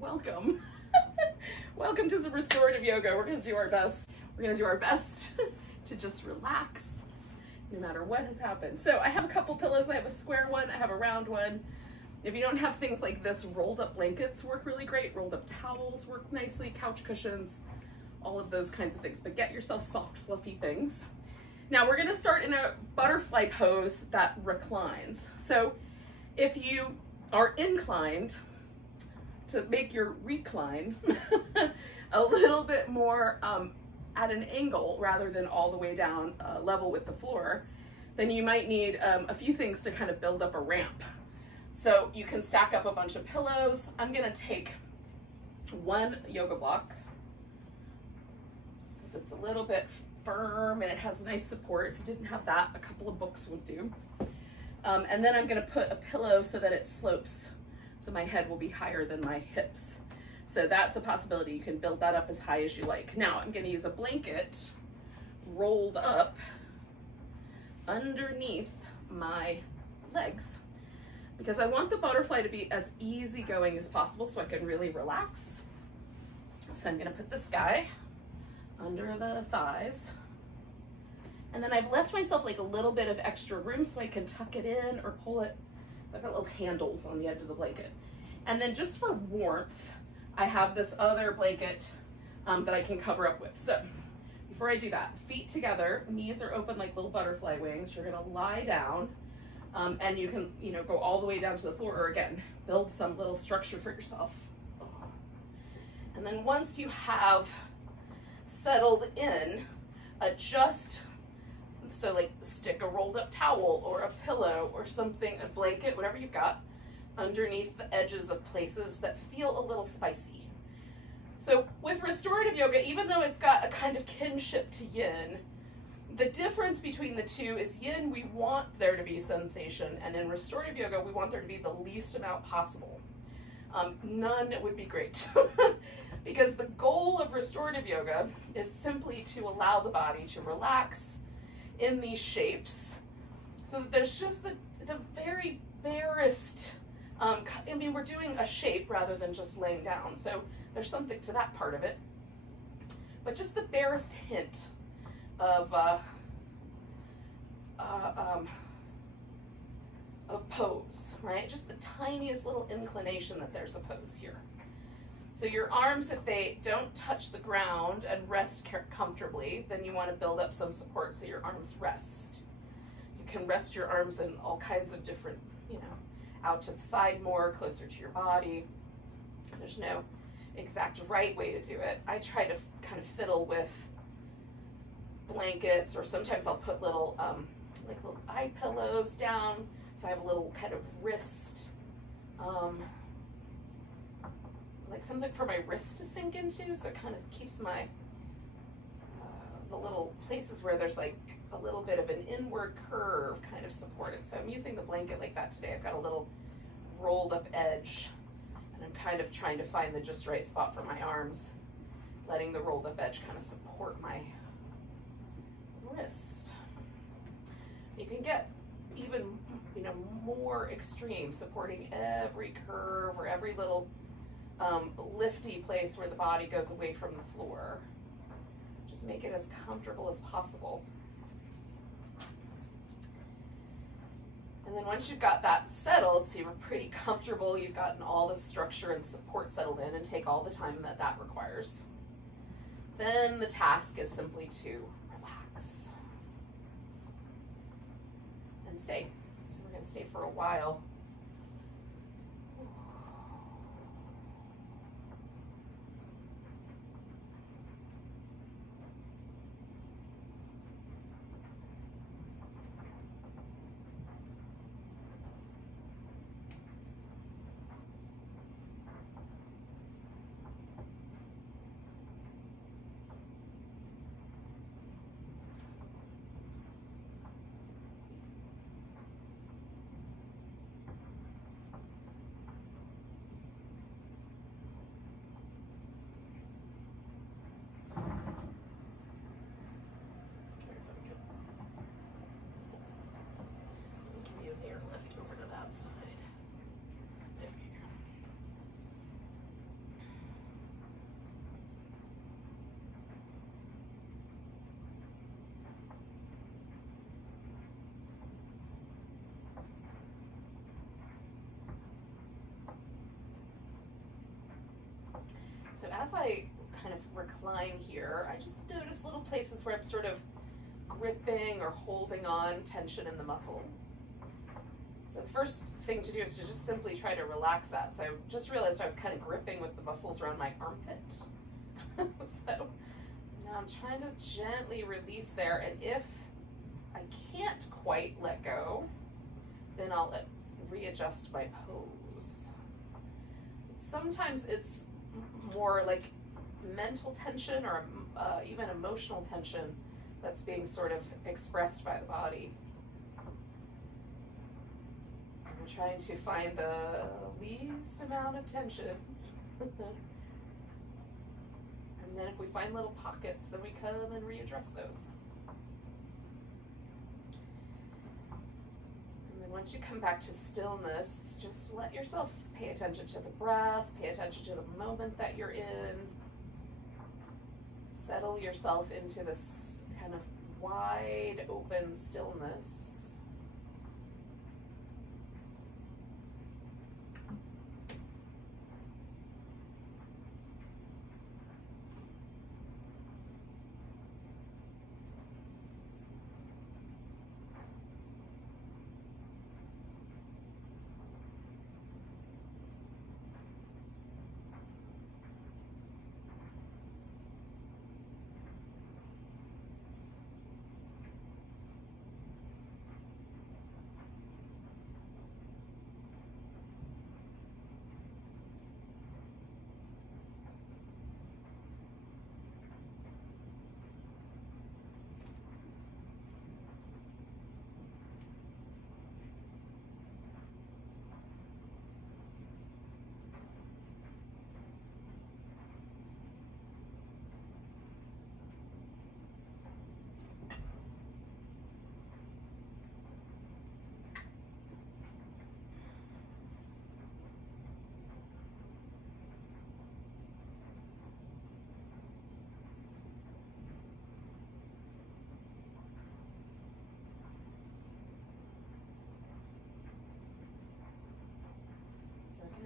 welcome. Welcome to some restorative yoga. We're gonna do our best. We're gonna do our best to just relax no matter what has happened. So I have a couple pillows. I have a square one, I have a round one. If you don't have things like this, rolled up blankets work really great. Rolled up towels work nicely, couch cushions, all of those kinds of things. But get yourself soft, fluffy things. Now we're gonna start in a butterfly pose that reclines. So if you are inclined, to make your recline a little bit more at an angle rather than all the way down level with the floor, then you might need a few things to kind of build up a ramp. So you can stack up a bunch of pillows. I'm gonna take one yoga block because it's a little bit firm and it has nice support. If you didn't have that, a couple of books would do. And then I'm gonna put a pillow so that it slopes, so my head will be higher than my hips. So that's a possibility. You can build that up as high as you like. Now I'm gonna use a blanket rolled up underneath my legs because I want the butterfly to be as easygoing as possible so I can really relax. So I'm gonna put this guy under the thighs. And then I've left myself like a little bit of extra room so I can tuck it in or pull it. So I've got little handles on the edge of the blanket. And then just for warmth, I have this other blanket that I can cover up with. So before I do that, feet together, knees are open like little butterfly wings. You're gonna lie down and you can, go all the way down to the floor, or again, build some little structure for yourself. And then once you have settled in, adjust. So like stick a rolled up towel or a pillow or something, a blanket, whatever you've got, underneath the edges of places that feel a little spicy. So with restorative yoga, even though it's got a kind of kinship to yin, the difference between the two is yin, we want there to be sensation, and in restorative yoga, we want there to be the least amount possible. None would be great. Because the goal of restorative yoga is simply to allow the body to relax in these shapes, so that there's just the very barest, we're doing a shape rather than just laying down, so there's something to that part of it, but just the barest hint of a pose, right? Just the tiniest little inclination that there's a pose here. So your arms, if they don't touch the ground and rest comfortably, then you want to build up some support so your arms rest. You can rest your arms in all kinds of different, out to the side more, closer to your body. There's no exact right way to do it. I try to kind of fiddle with blankets, or sometimes I'll put little, like little eye pillows down, so I have a little kind of wrist, like something for my wrist to sink into, so it kind of keeps my, the little places where there's like a little bit of an inward curve kind of supported. So I'm using the blanket like that today. I've got a little rolled up edge, and I'm kind of trying to find the just right spot for my arms, letting the rolled up edge kind of support my wrist. You can get even, more extreme, supporting every curve or every little lifty place where the body goes away from the floor. Just make it as comfortable as possible. And then once you've got that settled, so you're pretty comfortable, you've gotten all the structure and support settled in, and take all the time that that requires, then the task is simply to relax and stay. So we're going to stay for a while. So as I kind of recline here, I just notice little places where I'm sort of gripping or holding on tension in the muscle. So the first thing to do is to just simply try to relax that. So I just realized I was kind of gripping with the muscles around my armpit. So now I'm trying to gently release there, and if I can't quite let go, then I'll readjust my pose. Sometimes it's more like mental tension or even emotional tension that's being sort of expressed by the body. So I'm trying to find the least amount of tension. And then if we find little pockets, then we come and readdress those. And then once you come back to stillness, just let yourself pay attention to the breath, pay attention to the moment that you're in. Settle yourself into this kind of wide open stillness.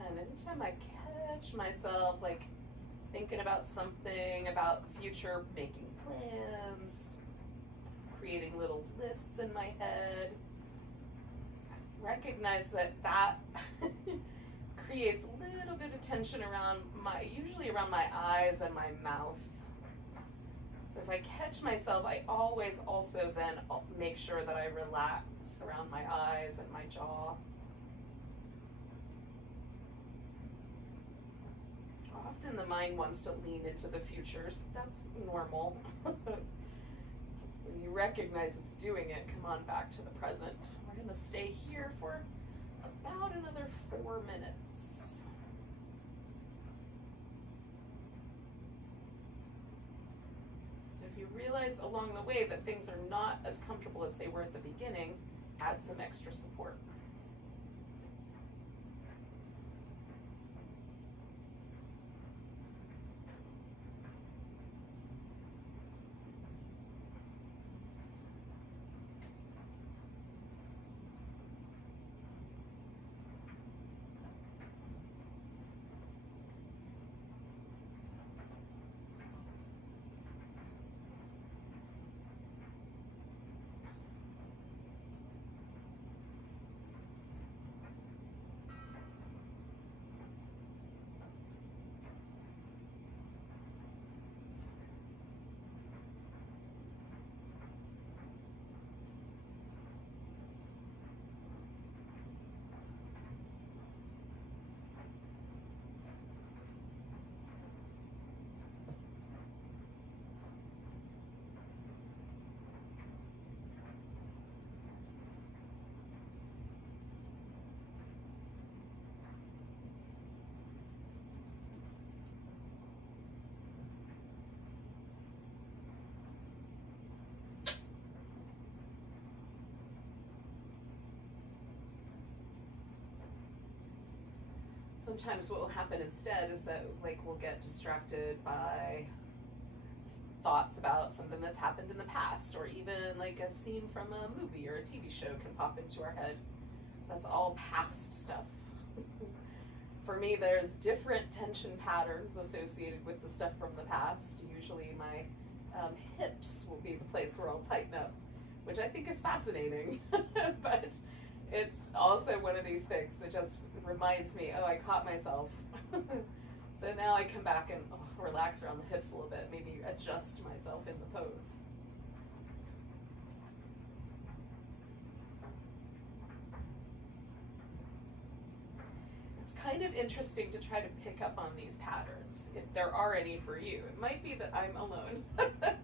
And anytime I catch myself like thinking about something about the future, making plans, creating little lists in my head, recognize that that creates a little bit of tension around usually around my eyes and my mouth. So if I catch myself, I always also then make sure that I relax around my eyes and my jaw. Often the mind wants to lean into the future, so that's normal. When you recognize it's doing it, come on back to the present. We're going to stay here for about another 4 minutes. So if you realize along the way that things are not as comfortable as they were at the beginning, add some extra support. Sometimes what will happen instead is that we'll get distracted by thoughts about something that's happened in the past, or even like a scene from a movie or a TV show can pop into our head. That's all past stuff. For me, there's different tension patterns associated with the stuff from the past. Usually my hips will be the place where I'll tighten up, which I think is fascinating. But it's also one of these things that just reminds me, oh, I caught myself. So now I come back and relax around the hips a little bit, maybe adjust myself in the pose. It's kind of interesting to try to pick up on these patterns, if there are any for you. It might be that I'm alone, but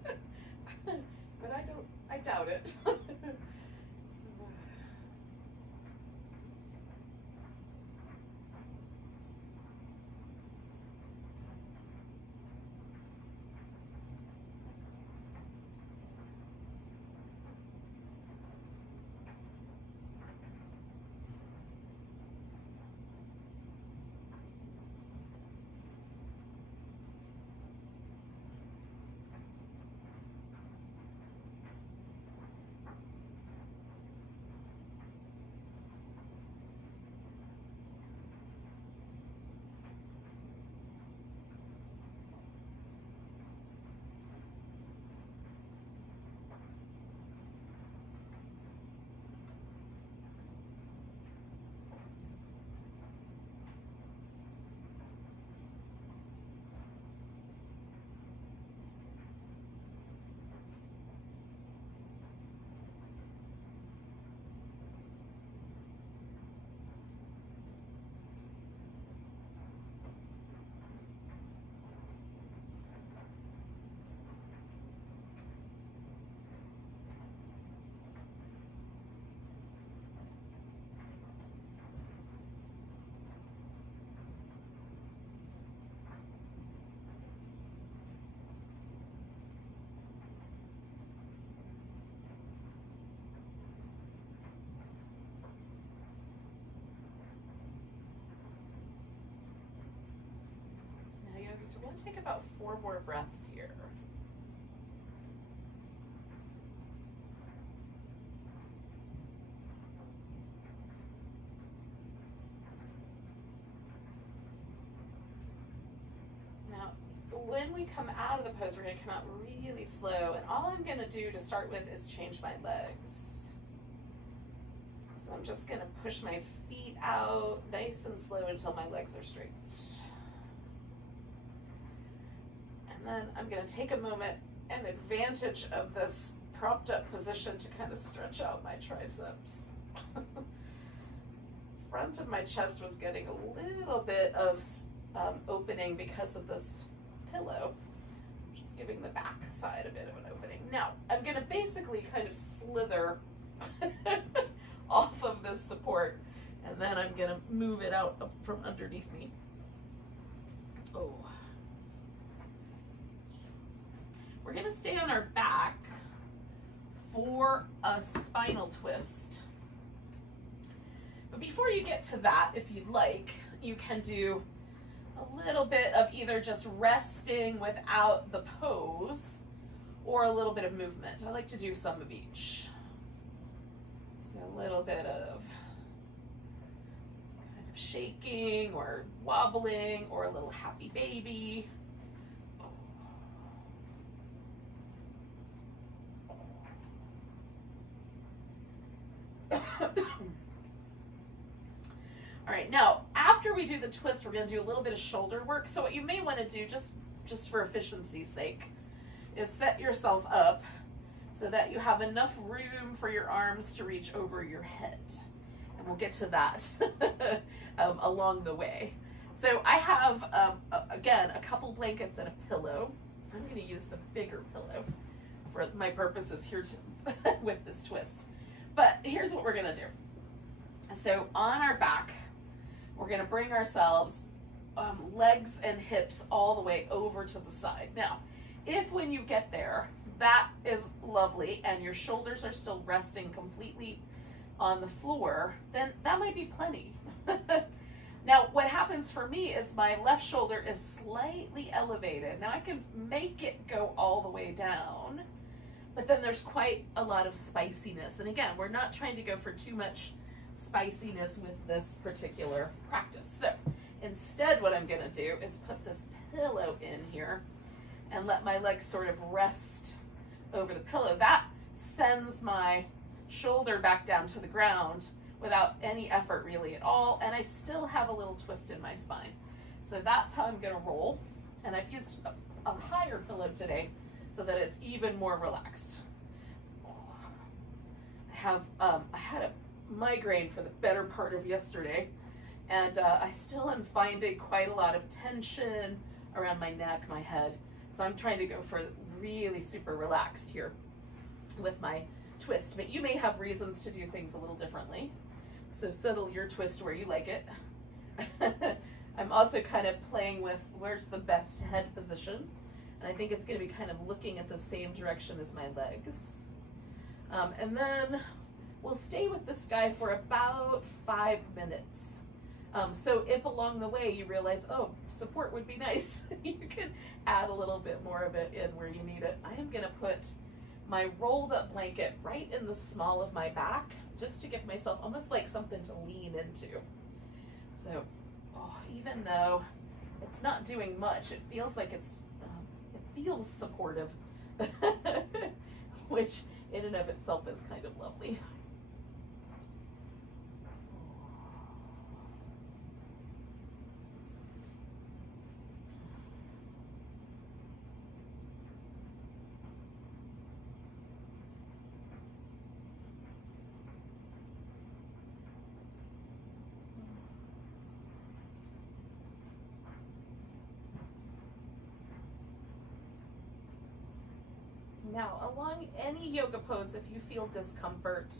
I doubt it. So we're going to take about 4 more breaths here. Now, when we come out of the pose, we're going to come out really slow, and all I'm going to do to start with is change my legs. So I'm just going to push my feet out nice and slow until my legs are straight. And then I'm going to take a moment and advantage of this propped up position to kind of stretch out my triceps. Front of my chest was getting a little bit of opening because of this pillow. Just giving the back side a bit of an opening. Now, I'm going to basically kind of slither off of this support, and then I'm going to move it out from underneath me. Oh. We're going to stay on our back for a spinal twist. But before you get to that, if you'd like, you can do a little bit of either just resting without the pose or a little bit of movement. I like to do some of each. So a little bit of kind of shaking or wobbling or a little happy baby. All right, now after we do the twist, we're going to do a little bit of shoulder work. So what you may want to do, just for efficiency's sake, is set yourself up so that you have enough room for your arms to reach over your head. And we'll get to that along the way. So I have, again, a couple blankets and a pillow. I'm going to use the bigger pillow for my purposes here with this twist. But here's what we're going to do. So on our back, we're going to bring ourselves legs and hips all the way over to the side. Now, if when you get there, that is lovely and your shoulders are still resting completely on the floor, then that might be plenty. Now, what happens for me is my left shoulder is slightly elevated. Now I can make it go all the way down, but then there's quite a lot of spiciness. And again, we're not trying to go for too much spiciness with this particular practice. So Instead, what I'm gonna do is put this pillow in here and let my legs sort of rest over the pillow. That sends my shoulder back down to the ground without any effort really at all, and I still have a little twist in my spine. So that's how I'm gonna roll, and I've used a higher pillow today so that it's even more relaxed. I had a migraine for the better part of yesterday, and I still am finding quite a lot of tension around my neck, my head. So I'm trying to go for really super relaxed here with my twist, but you may have reasons to do things a little differently. So settle your twist where you like it. I'm also kind of playing with where's the best head position. And I think it's going to be kind of looking at the same direction as my legs. And then we'll stay with this guy for about 5 minutes. So if along the way you realize, oh, support would be nice, you can add a little bit more of it in where you need it. I am going to put my rolled up blanket right in the small of my back, just to give myself almost like something to lean into. So even though it's not doing much, it feels like it feels supportive, which in and of itself is kind of lovely. Now, along any yoga pose, if you feel discomfort,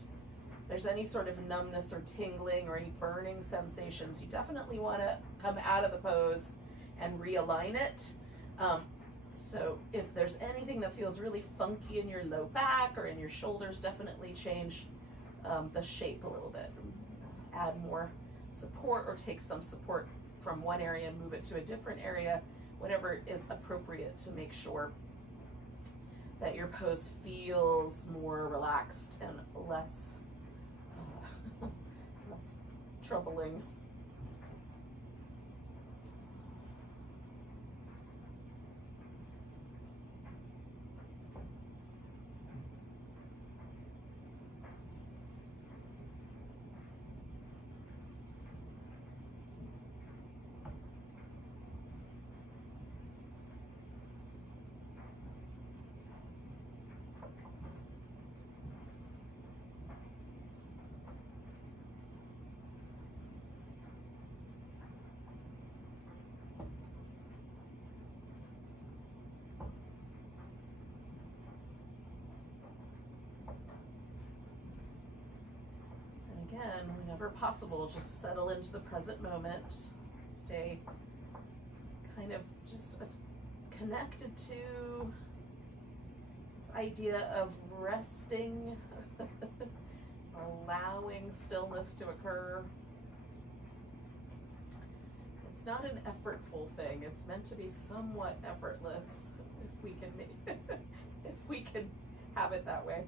there's any sort of numbness or tingling or any burning sensations, you definitely want to come out of the pose and realign it. So if there's anything that feels really funky in your low back or in your shoulders, definitely change the shape a little bit. Add more support or take some support from one area and move it to a different area, whatever is appropriate to make sure that your pose feels more relaxed and less troubling. Again, whenever possible, just settle into the present moment. Stay kind of just connected to this idea of resting, allowing stillness to occur. It's not an effortful thing. It's meant to be somewhat effortless if we can if we can have it that way.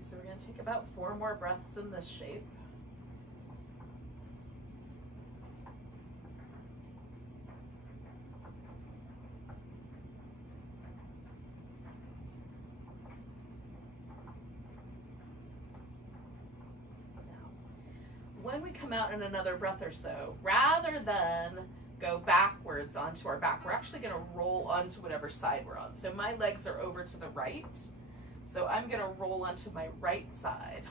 So we're going to take about 4 more breaths in this shape. When we come out in another breath or so, rather than go backwards onto our back, we're actually going to roll onto whatever side we're on. So my legs are over to the right, so I'm going to roll onto my right side.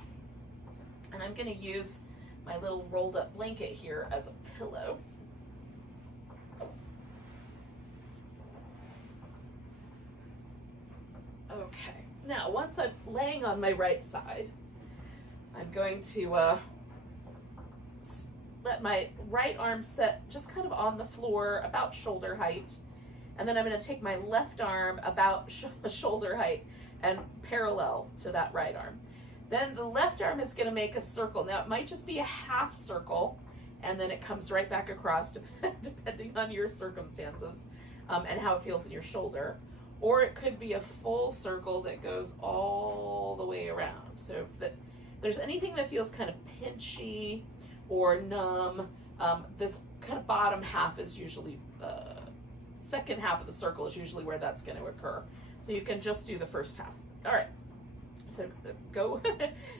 And I'm going to use my little rolled up blanket here as a pillow. Okay, now once I'm laying on my right side, I'm going to let my right arm set just kind of on the floor, about shoulder height. And then I'm going to take my left arm about shoulder height and parallel to that right arm. Then the left arm is going to make a circle. Now it might just be a half circle, and then it comes right back across depending on your circumstances and how it feels in your shoulder. Or it could be a full circle that goes all the way around. So if there's anything that feels kind of pinchy or numb, this kind of bottom half is usually, second half of the circle is usually where that's going to occur. So you can just do the first half. All right, so go,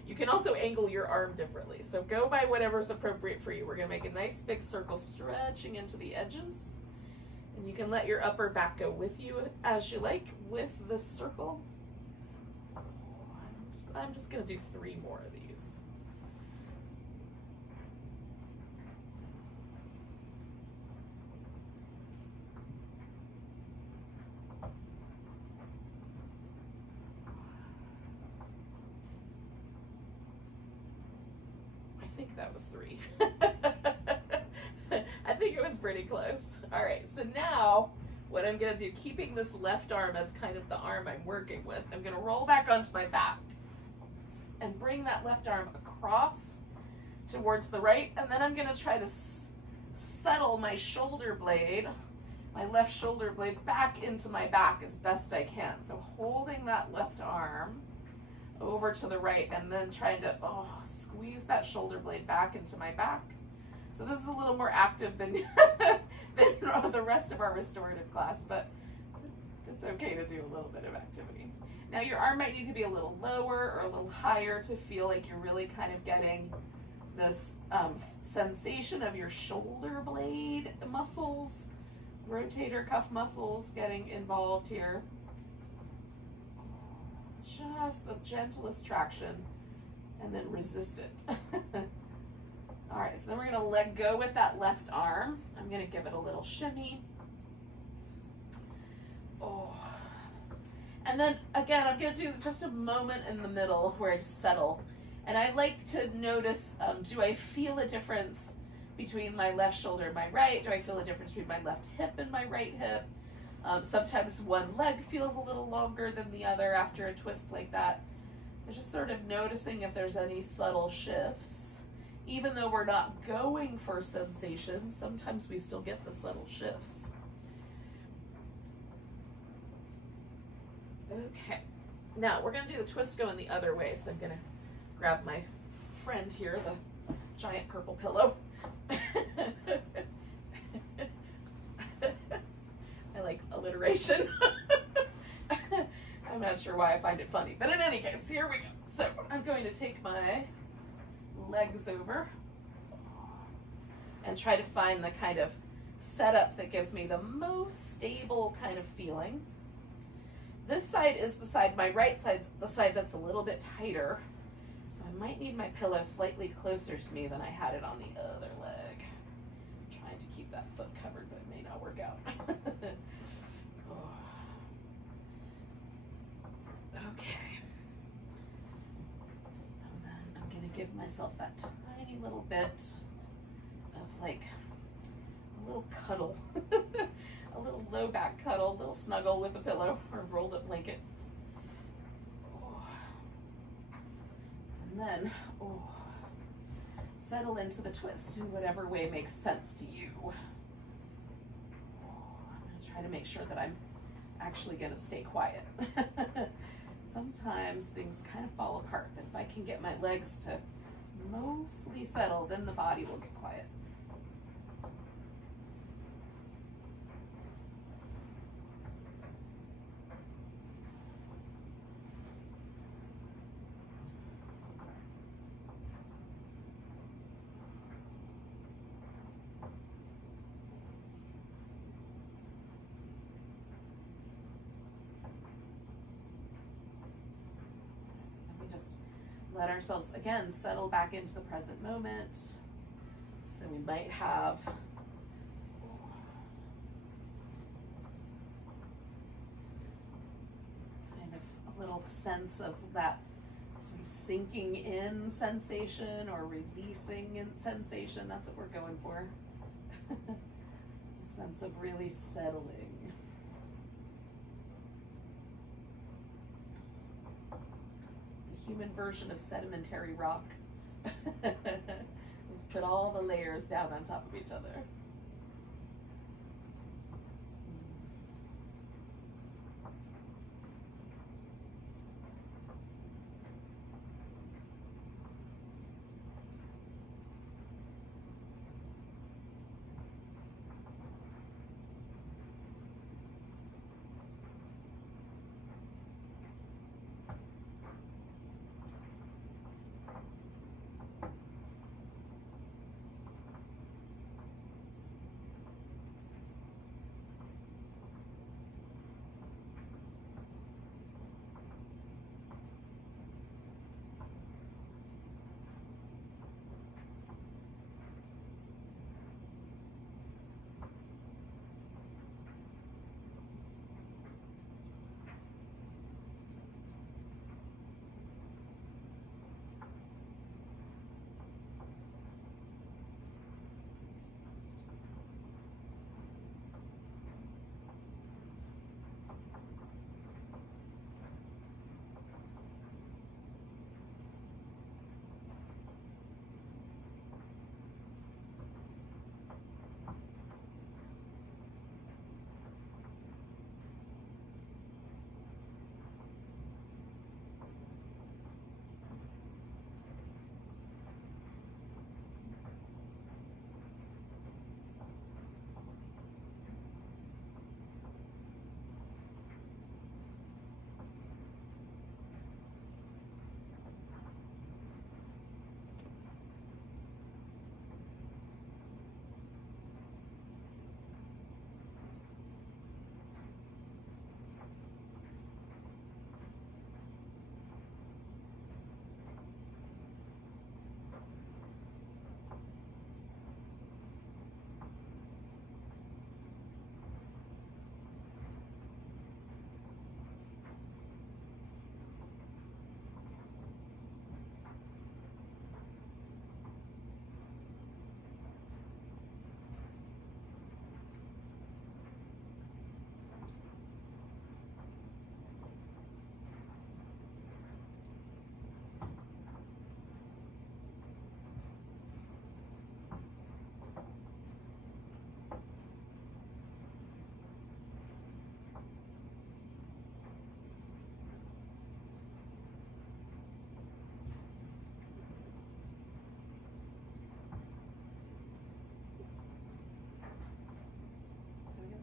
you can also angle your arm differently. So go by whatever's appropriate for you. We're going to make a nice big circle stretching into the edges. And you can let your upper back go with you as you like with this circle. I'm just going to do 3 more of these. I think that was 3. I think it was pretty close. All right, so now what I'm gonna do, keeping this left arm as kind of the arm I'm working with, I'm gonna roll back onto my back and bring that left arm across towards the right, and then I'm gonna try to settle my shoulder blade, my left shoulder blade back into my back as best I can. So holding that left arm over to the right and then trying to squeeze that shoulder blade back into my back. So this is a little more active than, than the rest of our restorative class, but it's okay to do a little bit of activity. Now your arm might need to be a little lower or a little higher to feel like you're really kind of getting this sensation of your shoulder blade muscles, rotator cuff muscles getting involved here. Just the gentlest traction and then resist it. All right, so then we're gonna let go with that left arm. I'm gonna give it a little shimmy. And then again, I'm gonna do just a moment in the middle where I settle. And I like to notice, do I feel a difference between my left shoulder and my right? Do I feel a difference between my left hip and my right hip? Sometimes one leg feels a little longer than the other after a twist like that. So just sort of noticing if there's any subtle shifts. Even though we're not going for sensation, sometimes we still get the subtle shifts. Okay, now we're gonna do the twist going the other way. So I'm gonna grab my friend here, the giant purple pillow. I like alliteration. I'm not sure why I find it funny, but in any case, here we go. So I'm going to take my legs over and try to find the kind of setup that gives me the most stable kind of feeling. This side is the side, my right side's the side that's a little bit tighter, so I might need my pillow slightly closer to me than I had it on the other leg. I'm trying to keep that foot covered, but it may not work out. Okay. And then I'm gonna give myself that tiny little bit of like a little cuddle, a little low back cuddle, a little snuggle with a pillow or rolled up blanket. And then settle into the twist in whatever way makes sense to you. I'm gonna try to make sure that I'm actually gonna stay quiet. sometimes things kind of fall apart. But if I can get my legs to mostly settle, then the body will get quiet. Let ourselves, again, settle back into the present moment. So we might have kind of a little sense of that sort of sinking in sensation or releasing in sensation. That's what we're going for. A sense of really settling. Human version of sedimentary rock. Just put all the layers down on top of each other.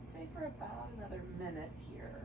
Stay for about another minute here.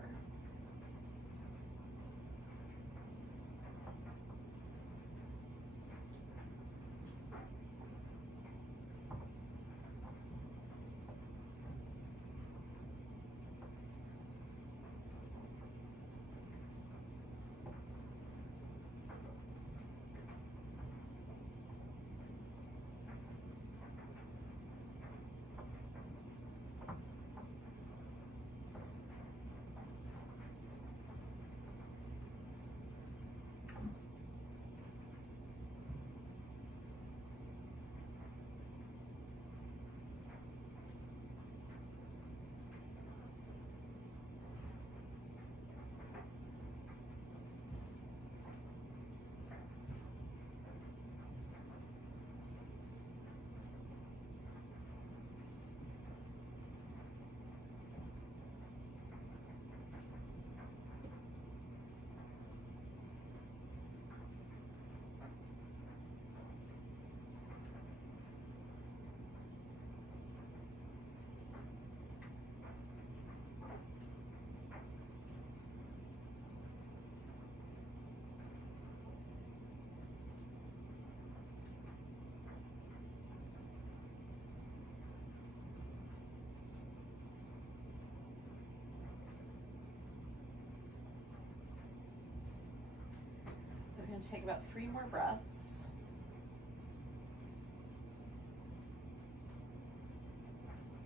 going to take about 3 more breaths.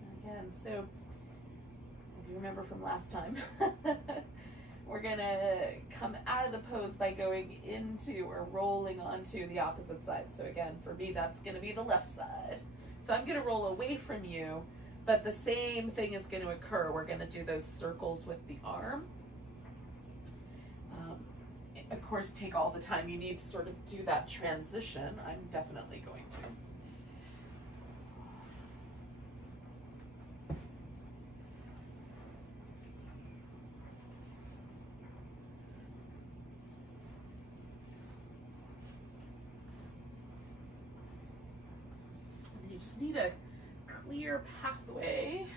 And again, so if you remember from last time, we're going to come out of the pose by going into or rolling onto the opposite side. So again, for me, that's going to be the left side. So I'm going to roll away from you, but the same thing is going to occur. We're going to do those circles with the arm. Of course, take all the time you need to sort of do that transition. I'm definitely going to. And you just need a clear pathway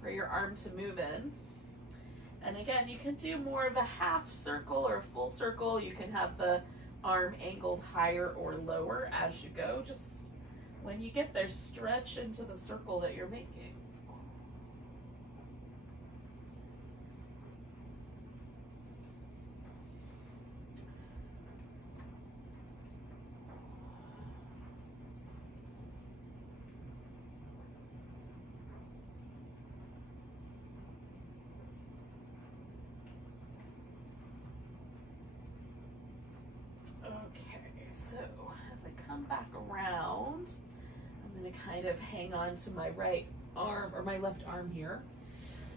for your arm to move in. And again, you can do more of a half circle or a full circle. You can have the arm angled higher or lower as you go. Just when you get there, stretch into the circle that you're making. Back around, I'm going to kind of hang on to my right arm or my left arm here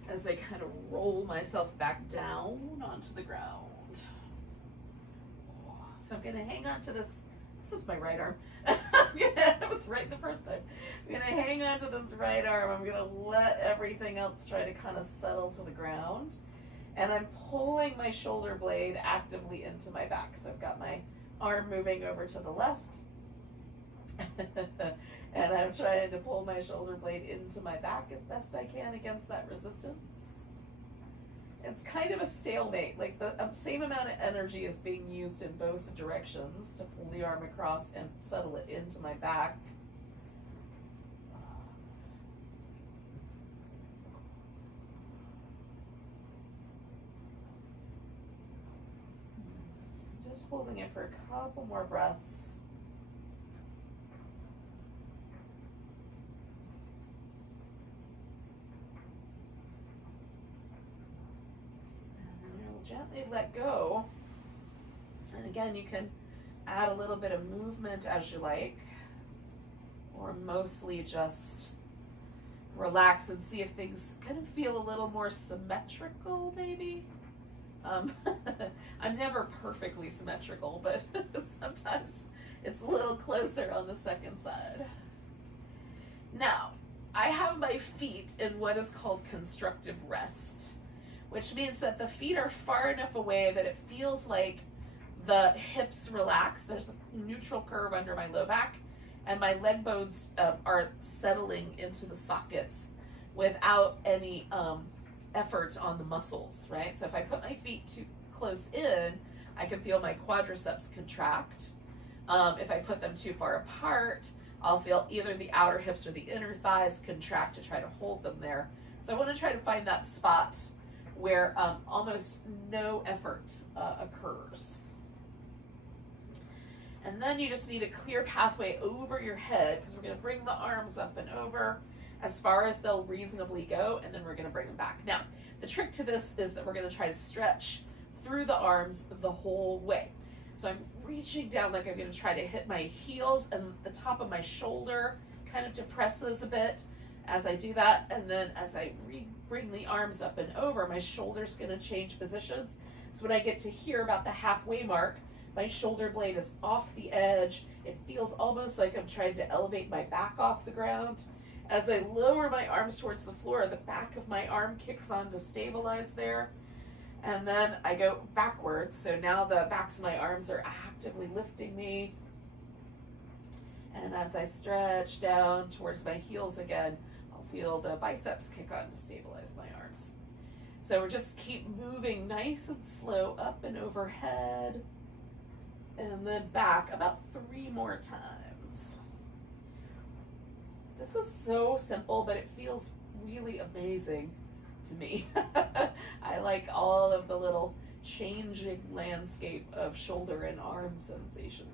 as I kind of roll myself back down onto the ground. So I'm going to hang on to this. This is my right arm. I was right the first time. I'm going to hang on to this right arm. I'm going to let everything else try to kind of settle to the ground. And I'm pulling my shoulder blade actively into my back. So I've got my arm moving over to the left. And I'm trying to pull my shoulder blade into my back as best I can against that resistance. It's kind of a stalemate, like the same amount of energy is being used in both directions to pull the arm across and settle it into my back. Just holding it for a couple more breaths. Gently let go. And again, you can add a little bit of movement as you like, or mostly just relax and see if things kind of feel a little more symmetrical, maybe. I'm never perfectly symmetrical, but sometimes it's a little closer on the second side. Now, I have my feet in what is called constructive rest, which means that the feet are far enough away that it feels like the hips relax. There's a neutral curve under my low back, and my leg bones are settling into the sockets without any effort on the muscles, right? So if I put my feet too close in, I can feel my quadriceps contract. If I put them too far apart, I'll feel either the outer hips or the inner thighs contract to try to hold them there. So I want to try to find that spot where almost no effort occurs. And then you just need a clear pathway over your head, because we're going to bring the arms up and over as far as they'll reasonably go, and then we're going to bring them back. Now, the trick to this is that we're going to try to stretch through the arms the whole way. So I'm reaching down like I'm going to try to hit my heels, and the top of my shoulder kind of depresses a bit as I do that, and then as I bring the arms up and over, my shoulder's going to change positions. So when I get to here about the halfway mark, my shoulder blade is off the edge. It feels almost like I'm trying to elevate my back off the ground. As I lower my arms towards the floor, the back of my arm kicks on to stabilize there. And then I go backwards. So now the backs of my arms are actively lifting me. And as I stretch down towards my heels again, feel the biceps kick on to stabilize my arms. So we're just keep moving nice and slow up and overhead, and then back about 3 more times. This is so simple, but it feels really amazing to me. I like all of the little changing landscape of shoulder and arm sensations.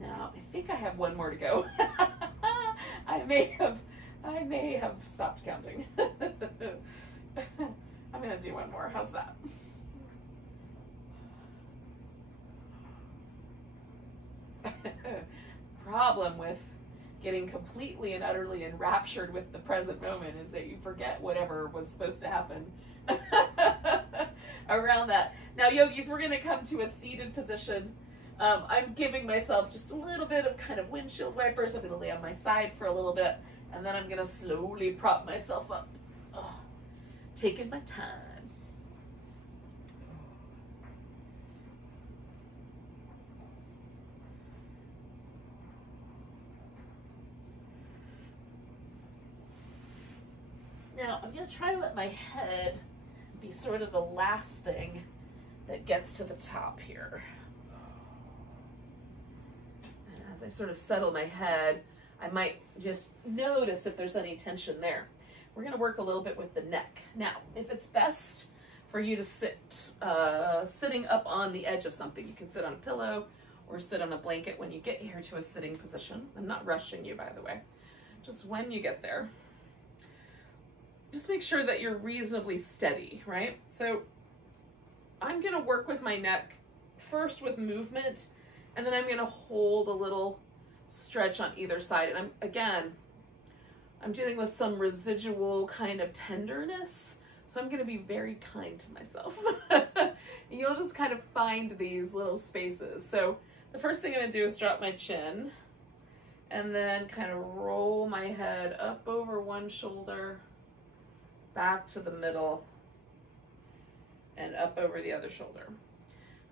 Now, I think I have one more to go. I may have stopped counting. I'm gonna do one more. How's that? Problem with getting completely and utterly enraptured with the present moment is that you forget whatever was supposed to happen around that. Now, yogis, we're going to come to a seated position. I'm giving myself just a little bit of kind of windshield wipers. I'm going to lay on my side for a little bit, and then I'm going to slowly prop myself up. Oh, taking my time. Now, I'm going to try to let my head be sort of the last thing that gets to the top here. And as I sort of settle my head, I might just notice if there's any tension there. We're going to work a little bit with the neck. Now, if it's best for you to sit sitting up on the edge of something, you can sit on a pillow or sit on a blanket when you get here to a sitting position. I'm not rushing you, by the way. Just when you get there, just make sure that you're reasonably steady, right? So I'm going to work with my neck first with movement, and then I'm going to hold a little stretch on either side. And I'm dealing with some residual kind of tenderness, so I'm going to be very kind to myself. You'll just kind of find these little spaces. So the first thing I'm going to do is drop my chin, and then kind of roll my head up over one shoulder, back to the middle, and up over the other shoulder.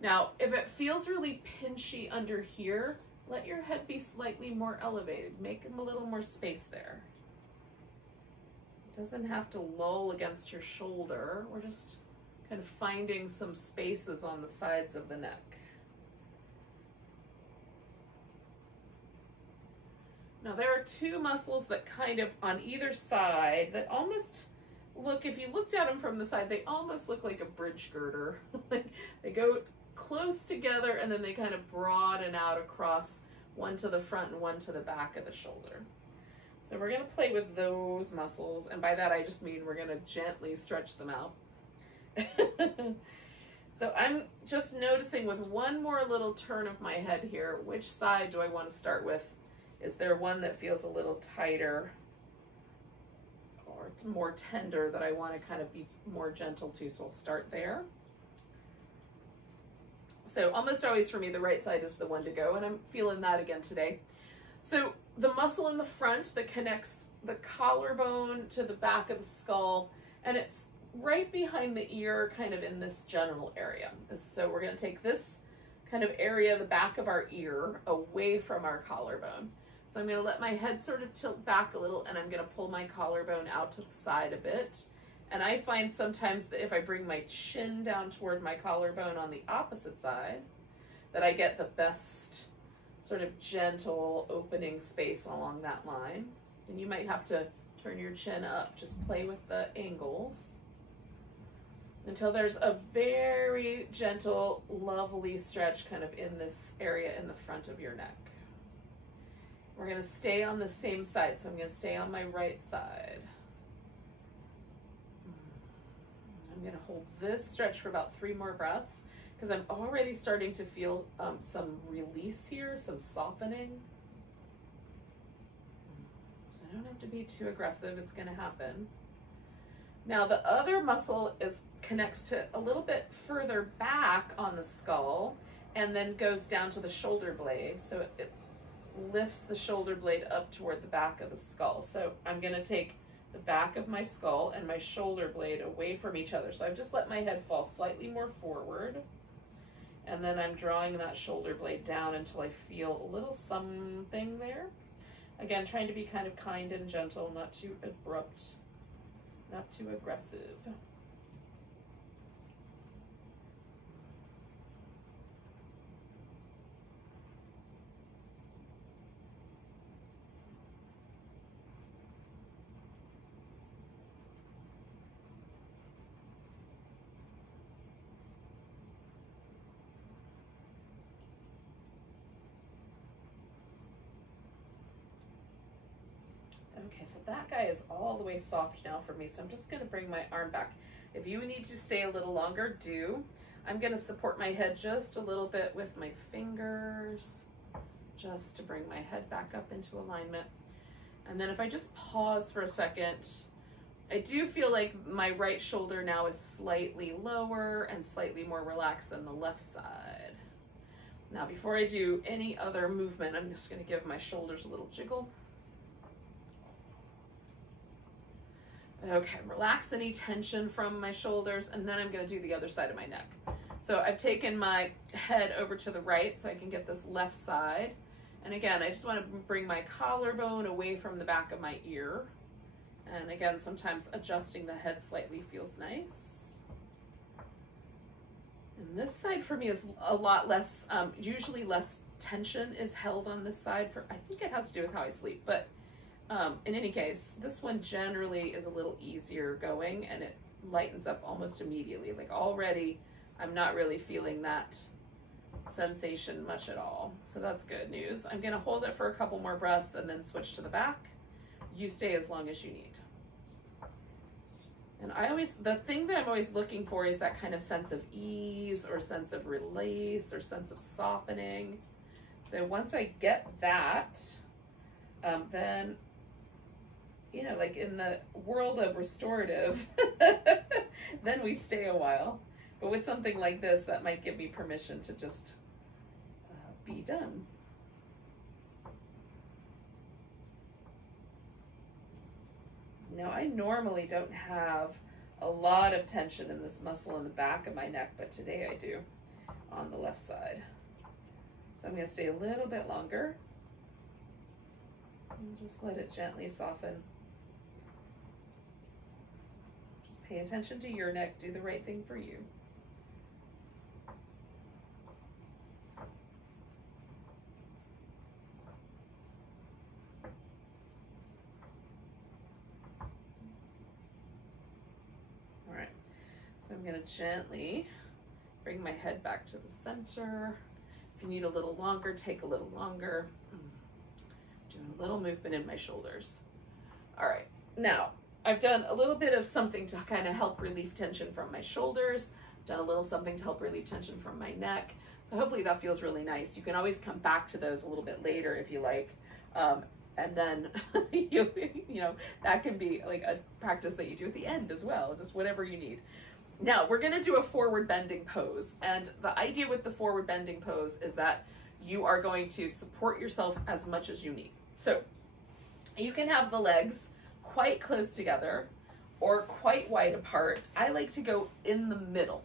Now, if it feels really pinchy under here, let your head be slightly more elevated. Make a little more space there. It doesn't have to lull against your shoulder. We're just kind of finding some spaces on the sides of the neck. Now, there are two muscles that kind of on either side that almost look, if you looked at them from the side, they almost look like a bridge girder. Like they go close together and then they kind of broaden out across, one to the front and one to the back of the shoulder. So we're going to play with those muscles, and by that I just mean we're going to gently stretch them out. So I'm just noticing with one more little turn of my head here, which side do I want to start with? Is there one that feels a little tighter or it's more tender that I want to kind of be more gentle to? So I'll start there. So almost always for me, the right side is the one to go, and I'm feeling that again today. So the muscle in the front that connects the collarbone to the back of the skull, and it's right behind the ear, kind of in this general area. So we're going to take this kind of area, the back of our ear, away from our collarbone. So I'm going to let my head sort of tilt back a little, and I'm going to pull my collarbone out to the side a bit. And I find sometimes that if I bring my chin down toward my collarbone on the opposite side, that I get the best sort of gentle opening space along that line. And you might have to turn your chin up, just play with the angles until there's a very gentle, lovely stretch kind of in this area in the front of your neck. We're going to stay on the same side, so I'm going to stay on my right side. I'm going to hold this stretch for about 3 more breaths because I'm already starting to feel some release here, some softening. So I don't have to be too aggressive, it's going to happen. Now the other muscle connects to a little bit further back on the skull and then goes down to the shoulder blade. So it lifts the shoulder blade up toward the back of the skull. So I'm going to take the back of my skull and my shoulder blade away from each other. So I've just let my head fall slightly more forward. And then I'm drawing that shoulder blade down until I feel a little something there. Again, trying to be kind of kind and gentle, not too abrupt, not too aggressive. Okay, so that guy is all the way soft now for me, so I'm just gonna bring my arm back. If you need to stay a little longer, do. I'm gonna support my head just a little bit with my fingers, just to bring my head back up into alignment. And then if I just pause for a second, I do feel like my right shoulder now is slightly lower and slightly more relaxed than the left side. Now, before I do any other movement, I'm just gonna give my shoulders a little jiggle. Okay, relax any tension from my shoulders, and then I'm gonna do the other side of my neck. So I've taken my head over to the right so I can get this left side. And again, I just wanna bring my collarbone away from the back of my ear. And again, sometimes adjusting the head slightly feels nice. And this side for me is a lot less, usually less tension is held on this side. I think it has to do with how I sleep, but in any case, this one generally is a little easier going and it lightens up almost immediately. Like already, I'm not really feeling that sensation much at all. So that's good news. I'm gonna hold it for a couple more breaths and then switch to the back. You stay as long as you need. And the thing that I'm always looking for is that kind of sense of ease or sense of release or sense of softening. So once I get that, then, you know, like in the world of restorative, then we stay a while. But with something like this, that might give me permission to just be done. Now, I normally don't have a lot of tension in this muscle in the back of my neck, but today I do on the left side. So I'm going to stay a little bit longer and just let it gently soften. Just pay attention to your neck, do the right thing for you. So I'm going to gently bring my head back to the center. If you need a little longer, take a little longer. Doing a little movement in my shoulders. All right, now I've done a little bit of something to kind of help relieve tension from my shoulders. Done a little something to help relieve tension from my neck. So hopefully that feels really nice. You can always come back to those a little bit later if you like. And then, you know, that can be like a practice that you do at the end as well, just whatever you need. Now, we're gonna do a forward bending pose. And the idea with the forward bending pose is that you are going to support yourself as much as you need. So you can have the legs quite close together or quite wide apart. I like to go in the middle,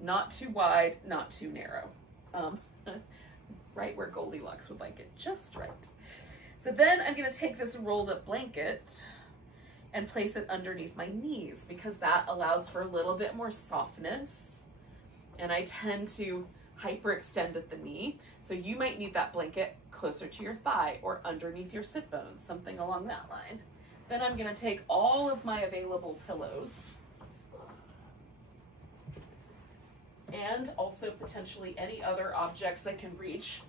not too wide, not too narrow. Right where Goldilocks would like it, just right. So then I'm gonna take this rolled up blanket and place it underneath my knees because that allows for a little bit more softness. And I tend to hyperextend at the knee. So you might need that blanket closer to your thigh or underneath your sit bones, something along that line. Then I'm gonna take all of my available pillows and also potentially any other objects I can reach.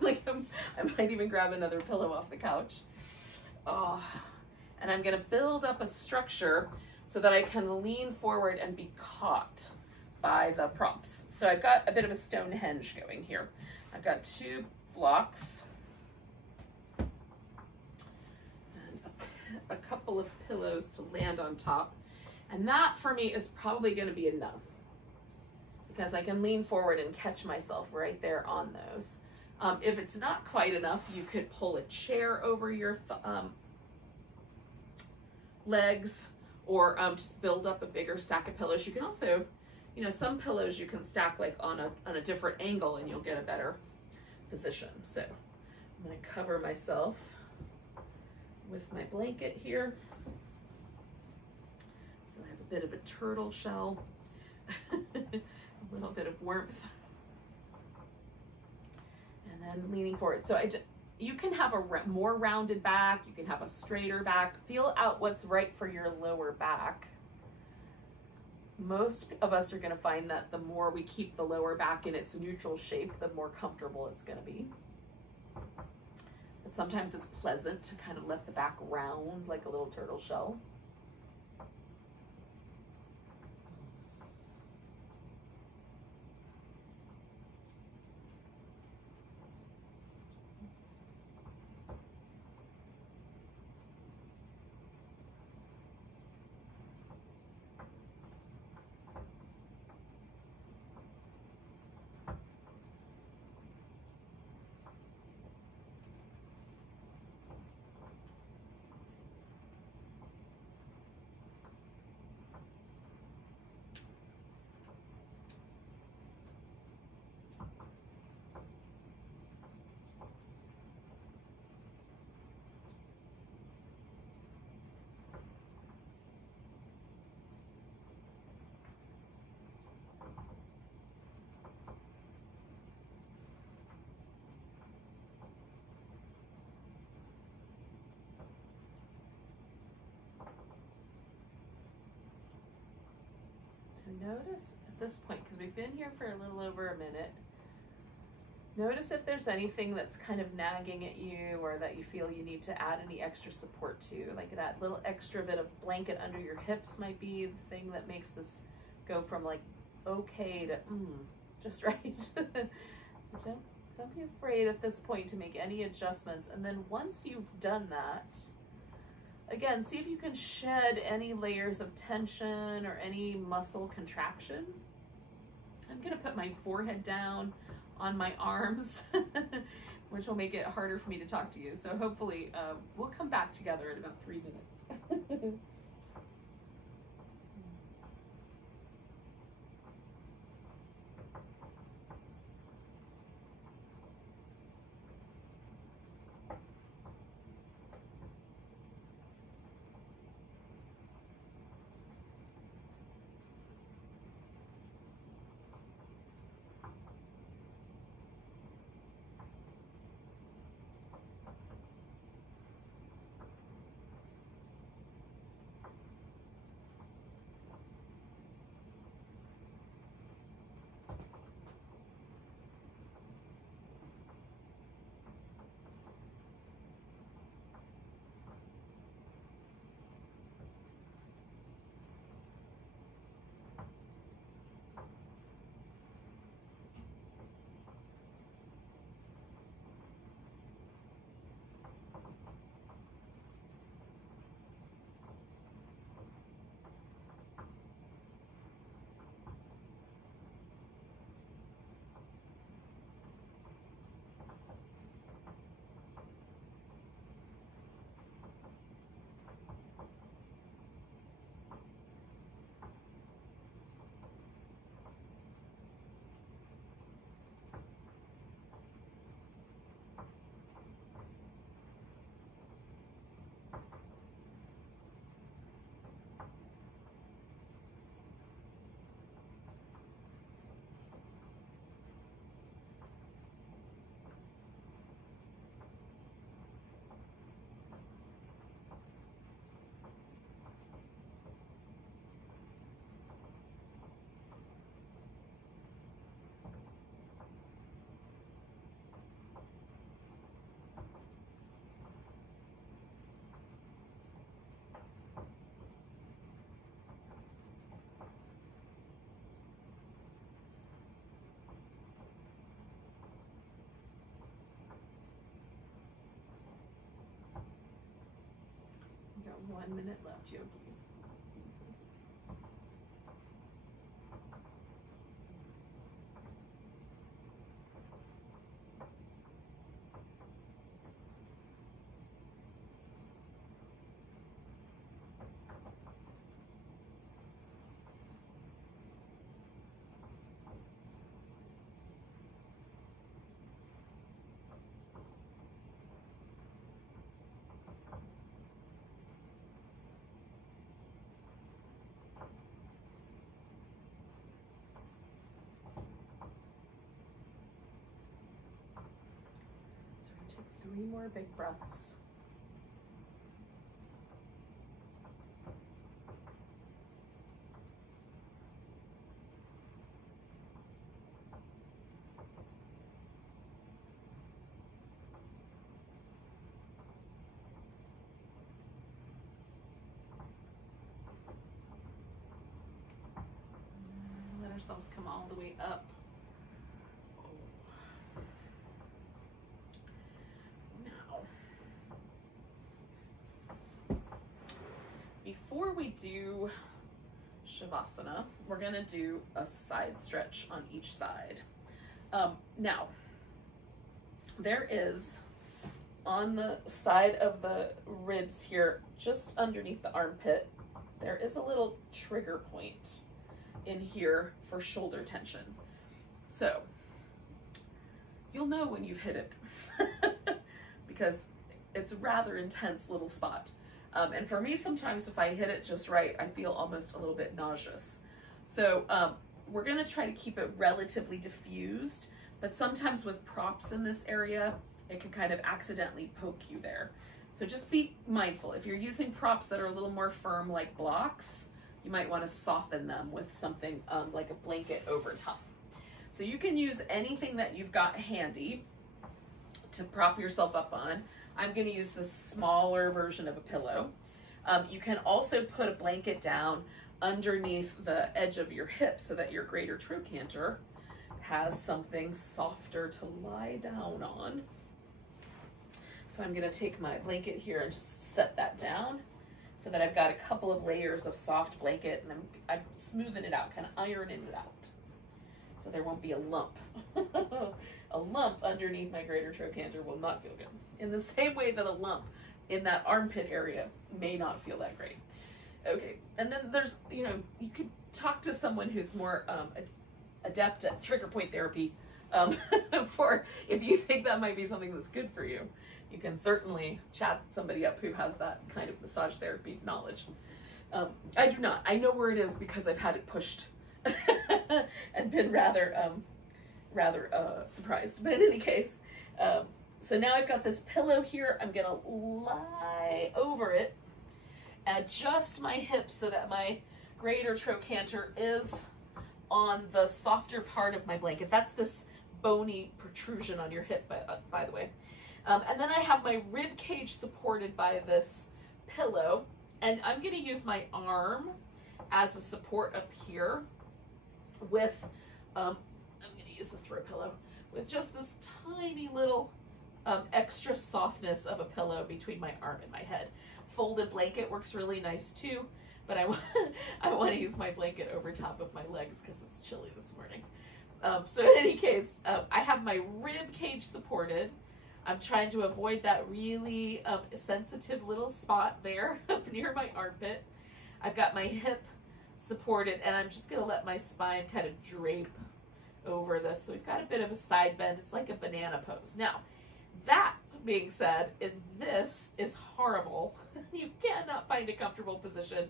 Like I might even grab another pillow off the couch. And I'm gonna build up a structure so that I can lean forward and be caught by the props. So I've got a bit of a Stonehenge going here. I've got 2 blocks and a couple of pillows to land on top. And that for me is probably gonna be enough because I can lean forward and catch myself right there on those. If it's not quite enough, you could pull a chair over your legs or just build up a bigger stack of pillows. You can also, you know, some pillows you can stack like on a different angle and you'll get a better position. So I'm going to cover myself with my blanket here. So I have a bit of a turtle shell, a little bit of warmth. And then leaning forward. So you can have a more rounded back, you can have a straighter back. Feel out what's right for your lower back. Most of us are going to find that the more we keep the lower back in its neutral shape, the more comfortable it's going to be. But Sometimes it's pleasant to kind of let the back round like a little turtle shell. Notice at this point, because we've been here for a little over a minute, notice if there's anything that's kind of nagging at you or that you feel you need to add any extra support to. Like that little extra bit of blanket under your hips might be the thing that makes this go from like okay to just right. Don't be afraid at this point to make any adjustments. And then once you've done that, again, see if you can shed any layers of tension or any muscle contraction. I'm going to put my forehead down on my arms, which will make it harder for me to talk to you. So hopefully we'll come back together in about 3 minutes. Got 1 minute left, yogis. Take 3 more big breaths. ourselves come all the way up. Now, before we do Shavasana, we're gonna do a side stretch on each side. Now, there is on the side of the ribs here, just underneath the armpit, there is a little trigger point in here for shoulder tension. So you'll know when you've hit it because it's a rather intense little spot. And for me, sometimes if I hit it just right, I feel almost a little bit nauseous. So we're gonna try to keep it relatively diffused, but sometimes with props in this area, it can kind of accidentally poke you there. So just be mindful. If you're using props that are a little more firm like blocks, you might want to soften them with something like a blanket over top. So you can use anything that you've got handy to prop yourself up on. I'm going to use the smaller version of a pillow. You can also put a blanket down underneath the edge of your hip so that your greater trochanter has something softer to lie down on. So I'm going to take my blanket here and just set that down so that I've got a couple of layers of soft blanket, and I'm smoothing it out, kind of ironing it out, so there won't be a lump. A lump underneath my greater trochanter will not feel good. In the same way that a lump in that armpit area may not feel that great. Okay, and then there's, you know, you could talk to someone who's more adept at trigger point therapy for if you think that might be something that's good for you. You can certainly chat somebody up who has that kind of massage therapy knowledge. I do not. I know where it is because I've had it pushed and been rather surprised. But in any case, so now I've got this pillow here. I'm gonna lie over it, adjust my hips so that my greater trochanter is on the softer part of my blanket. That's this bony protrusion on your hip, by the way. And then I have my rib cage supported by this pillow, and I'm going to use my arm as a support up here with, I'm going to use the throw pillow, with just this tiny little extra softness of a pillow between my arm and my head. Folded blanket works really nice too, but I want to use my blanket over top of my legs because it's chilly this morning. So in any case, I have my rib cage supported. I'm trying to avoid that really sensitive little spot there up near my armpit. I've got my hip supported, and I'm just going to let my spine kind of drape over this. So we've got a bit of a side bend. It's like a banana pose. Now, that being said, this is horrible. You cannot find a comfortable position,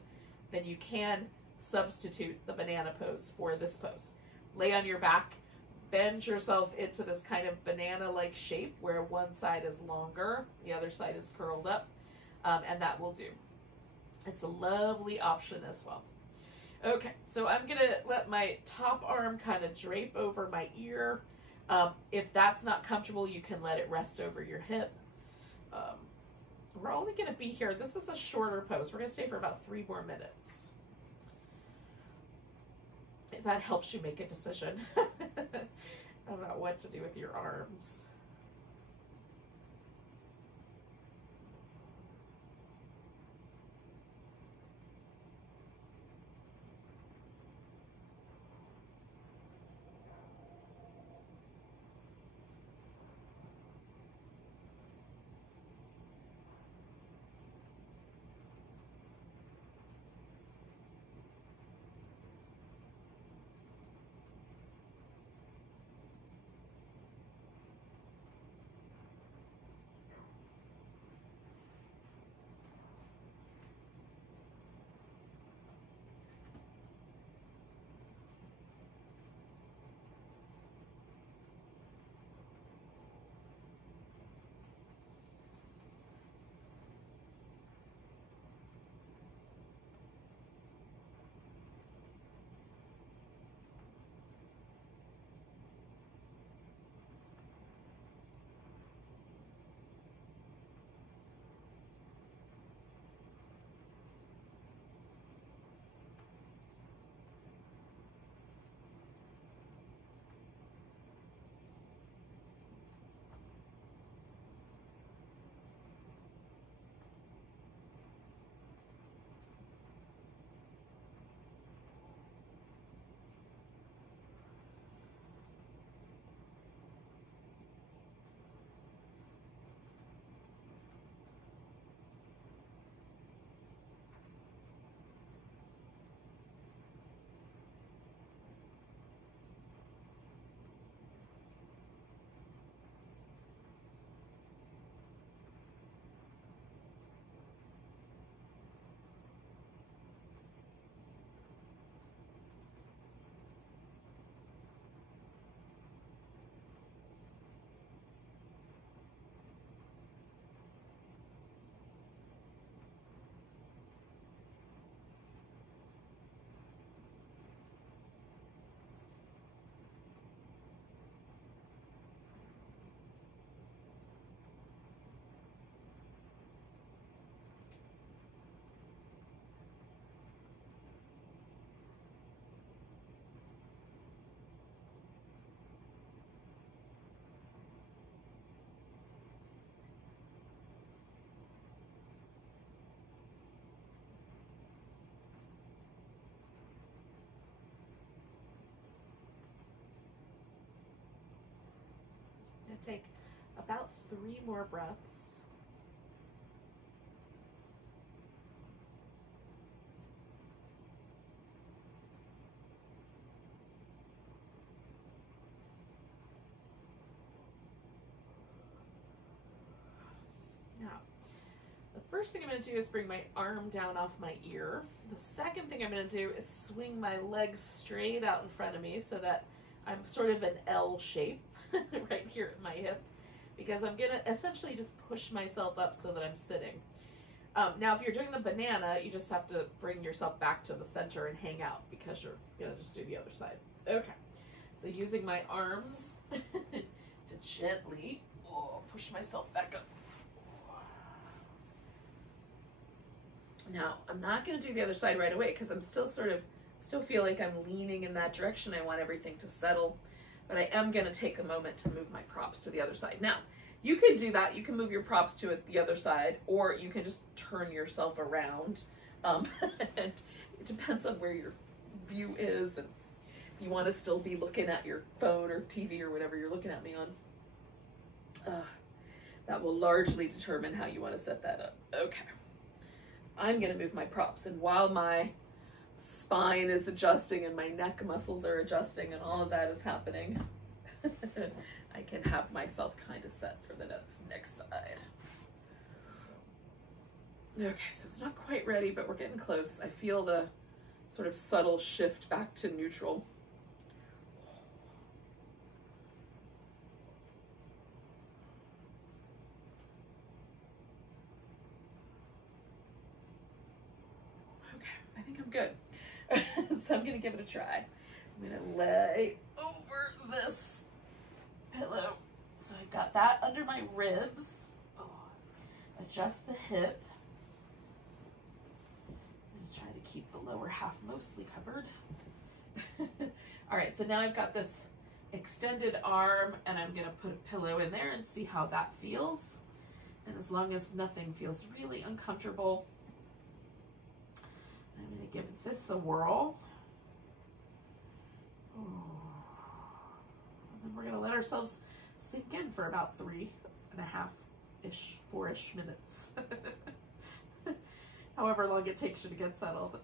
then you can substitute the banana pose for this pose. Lay on your back. Bend yourself into this kind of banana-like shape where one side is longer, the other side is curled up, and that will do. It's a lovely option as well. Okay, so I'm gonna let my top arm kind of drape over my ear. If that's not comfortable, you can let it rest over your hip. We're only gonna be here, this is a shorter pose. We're gonna stay for about 3 more minutes. If that helps you make a decision about what to do with your arms. to take about 3 more breaths. Now, the first thing I'm going to do is bring my arm down off my ear. The second thing I'm going to do is swing my legs straight out in front of me so that I'm sort of an L shape right here at my hip, because I'm going to essentially just push myself up so that I'm sitting. Now, if you're doing the banana, you just have to bring yourself back to the center and hang out, because you're going to just do the other side. Okay, so using my arms to gently push myself back up. Now, I'm not going to do the other side right away because I'm still still feel like I'm leaning in that direction. I want everything to settle, but I am going to take a moment to move my props to the other side. Now, you can do that. You can move your props to the other side, or you can just turn yourself around. And it depends on where your view is, and you want to still be looking at your phone or TV or whatever you're looking at me on. That will largely determine how you want to set that up. Okay. I'm going to move my props, and while my spine is adjusting and my neck muscles are adjusting and all of that is happening, I can have myself kind of set for the next side. Okay, so it's not quite ready, but we're getting close. I feel the sort of subtle shift back to neutral. I think I'm good. So I'm going to give it a try. I'm going to lay over this pillow. So I've got that under my ribs. Adjust the hip. I'm going to try to keep the lower half mostly covered. All right, so now I've got this extended arm, and I'm going to put a pillow in there and see how that feels. And as long as nothing feels really uncomfortable, I'm going to give this a whirl. And then we're going to let ourselves sink in for about 3.5-ish, 4-ish minutes. However long it takes you to get settled.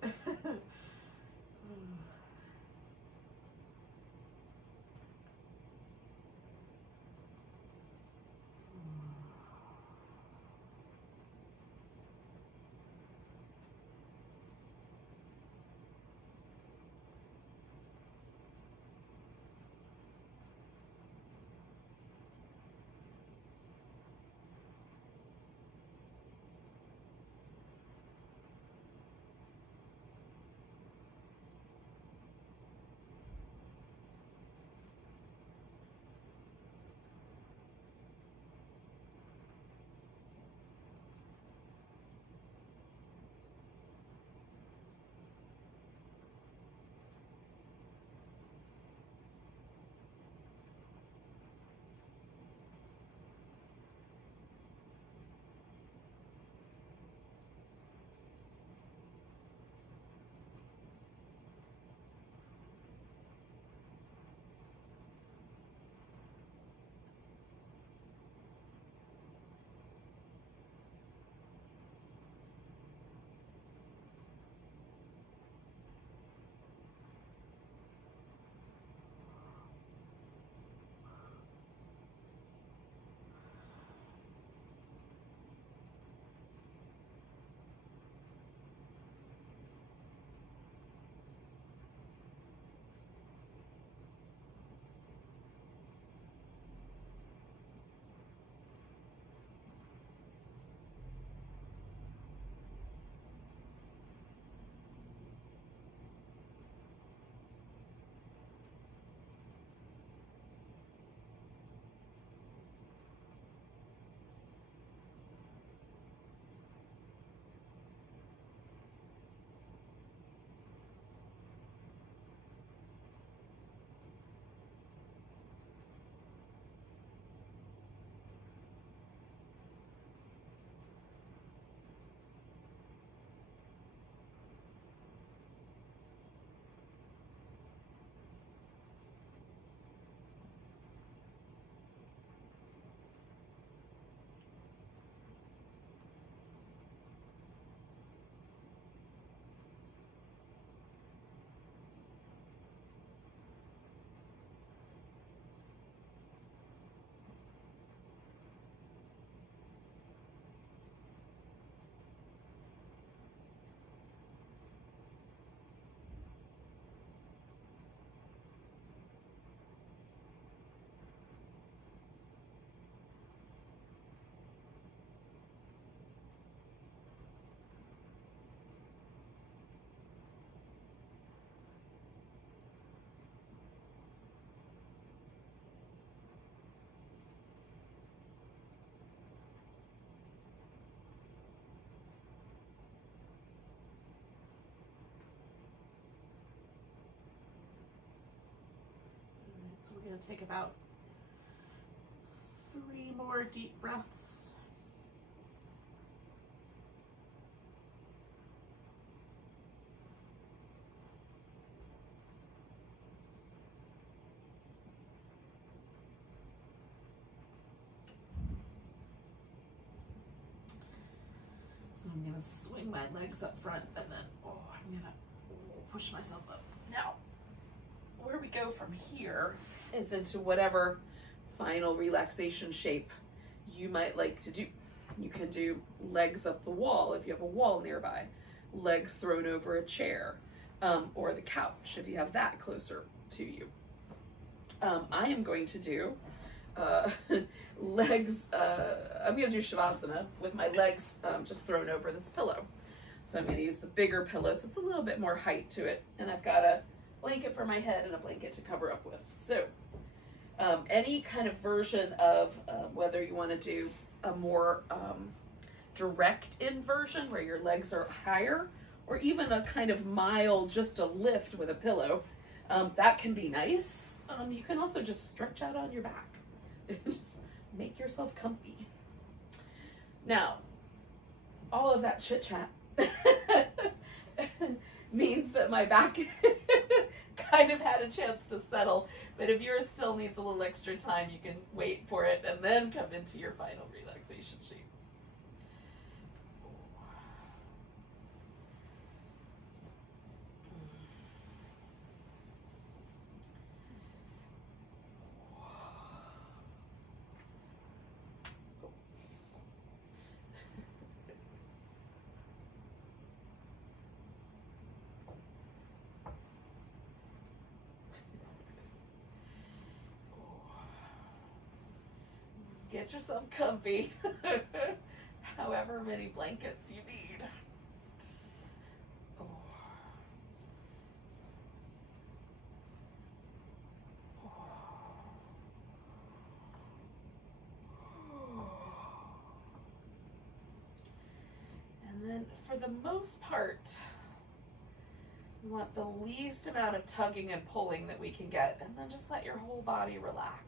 going to take about 3 more deep breaths. So I'm going to swing my legs up front and then, I'm going to push myself up. Now, where we go from here is into whatever final relaxation shape you might like to do. You can do legs up the wall if you have a wall nearby, legs thrown over a chair, or the couch if you have that closer to you. I am going to do legs, I'm going to do Shavasana with my legs just thrown over this pillow. So I'm going to use the bigger pillow so it's a little bit more height to it, and I've got a blanket for my head and a blanket to cover up with. So any kind of version of whether you want to do a more direct inversion where your legs are higher, or even a kind of mild, just a lift with a pillow, that can be nice. You can also just stretch out on your back. Just make yourself comfy. Now, all of that chit chat means that my back kind of had a chance to settle, but if yours still needs a little extra time, you can wait for it and then come into your final relaxation shape. Get yourself comfy, however many blankets you need. And then for the most part, we want the least amount of tugging and pulling that we can get, and then just let your whole body relax.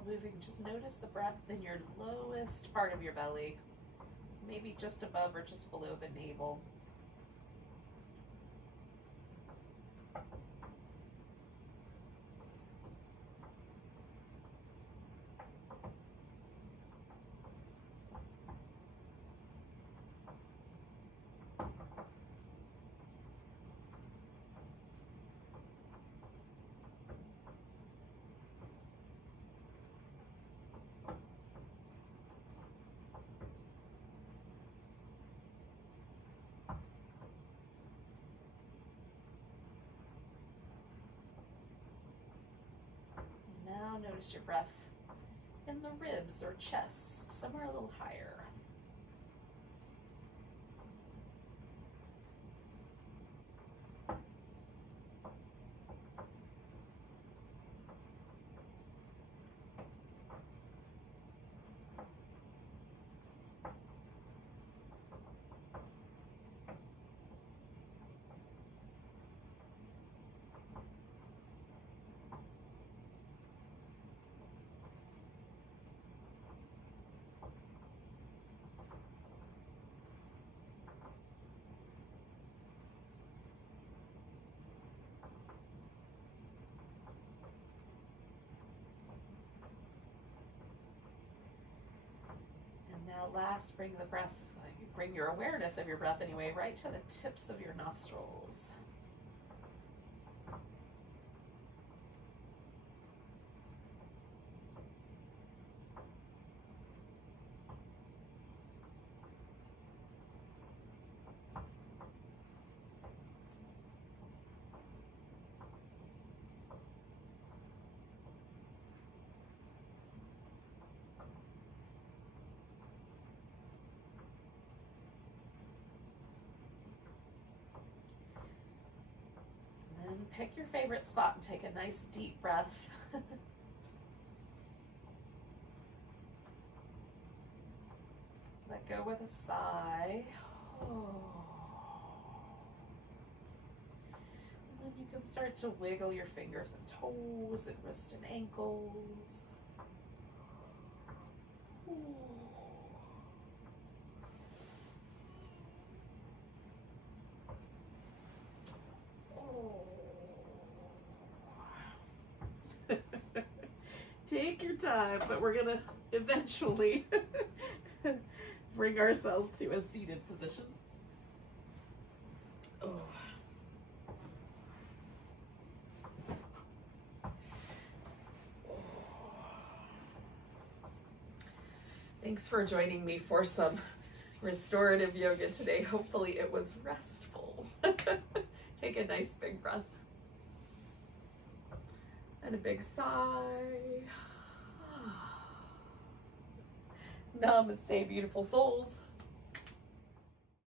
without moving, just notice the breath in your lowest part of your belly, maybe just above or just below the navel. Now notice your breath in the ribs or chest, somewhere a little higher. Now last, bring the breath, bring your awareness of your breath anyway, right to the tips of your nostrils. Pick your favorite spot and take a nice deep breath. Let go with a sigh. Oh. And then you can start to wiggle your fingers and toes and wrists and ankles. Ooh. Take your time, but we're gonna eventually bring ourselves to a seated position. Oh. Thanks for joining me for some restorative yoga today. Hopefully it was restful. Take a nice big breath. And a big sigh. Namaste, beautiful souls.